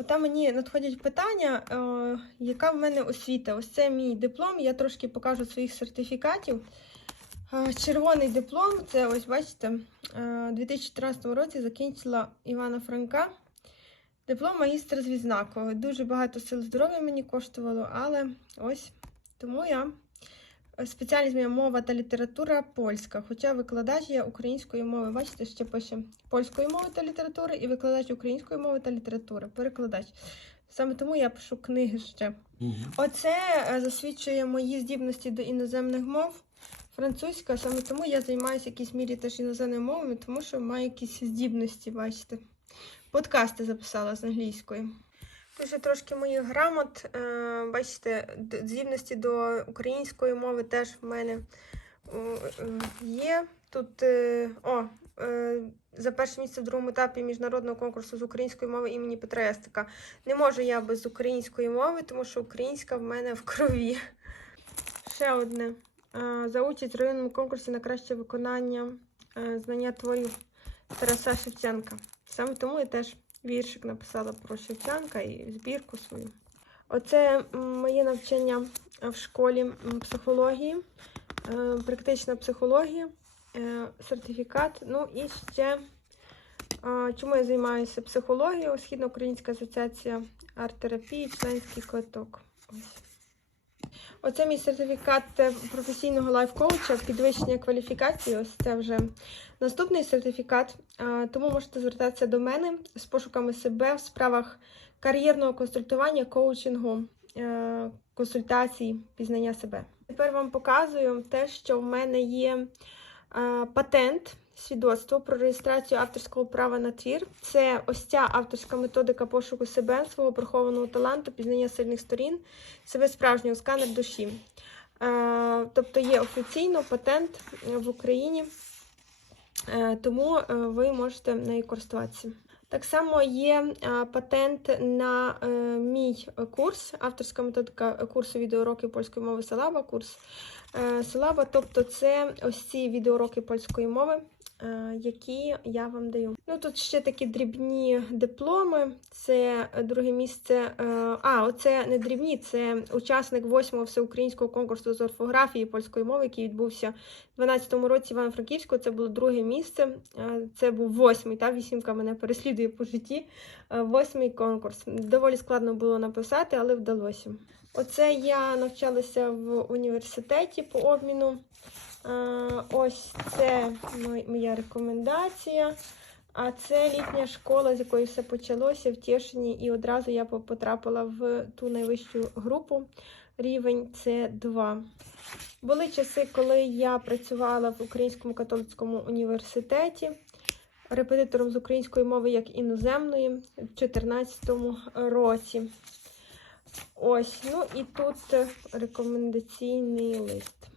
Ота мені надходять питання, е, яка в мене освіта. Ось це мій диплом. Я трошки покажу своїх сертифікатів. Е, червоний диплом, це ось бачите, е, у 2014 році закінчила Івана Франка. Диплом магістра з відзнакою. Дуже багато сил здоров'я мені коштувало, але ось тому я спеціальність моя мова та література польська. Хоча викладач я української мови. Бачите, ще пише польської мови та літератури і викладач української мови та літератури. Перекладач. Саме тому я пишу книги ще. Оце е, засвідчує мої здібності до іноземних мов. Французька, саме тому я займаюся в якійсь мірі теж іноземними мовами, тому що маю якісь здібності, бачите. Подкасти записала з англійської. Ще трошки моїх грамот. Е, бачите, здібності до української мови теж в мене е, є. Тут е, о, за перше місце в другому етапі міжнародного конкурсу з української мови імені Петра Ястика. Не можу я без української мови, тому що українська в мене в крові. Ще одне. За участь в районному конкурсі на краще виконання знання творів Тараса Шевченка. Саме тому я теж віршик написала про Шевченка і збірку свою. Оце моє навчання в школі психології, е, практична психологія, е, сертифікат. Ну і ще чому я займаюся психологією? Східноукраїнська асоціація арт-терапії, членський квиток. Ось. Оце мій сертифікат професійного лайф-коуча, підвищення кваліфікації. Ось це вже наступний сертифікат. Тому можете звертатися до мене з пошуками себе в справах кар'єрного консультування, коучингу, е, консультацій, пізнання себе. Тепер вам показую те, що в мене є патент. Свідоцтво про реєстрацію авторського права на твір. Це ось ця авторська методика пошуку себе, свого прихованого таланту, пізнання сильних сторін, себе справжнього сканер душі. Е, тобто є офіційно патент в Україні, е, тому е, ви можете нею користуватися. Так само є патент на е, мій курс, авторська методика курсу відеоуроки польської мови Салаба, курс е, Салаба. Тобто це ось ці відеоуроки польської мови, які я вам даю. Ну тут ще такі дрібні дипломи. Це друге місце. е, А, оце не дрібні, це учасник 8-го всеукраїнського конкурсу з орфографії польської мови, який відбувся у 12-му році Івано-Франківську. Це було друге місце. Е, Це був восьмий, та вісімка мене переслідує по житті. Е, Восьмий конкурс. Доволі складно було написати, але вдалося. Оце я навчалася в університеті по обміну. Ось це моя рекомендація. А це літня школа, з якої все почалося в Тєшині, і одразу я потрапила в ту найвищу групу. Рівень це 2. Були часи, коли я працювала в Українському католицькому університеті репетитором з української мови як іноземної в 2014 році. Ось, ну і тут рекомендаційний лист.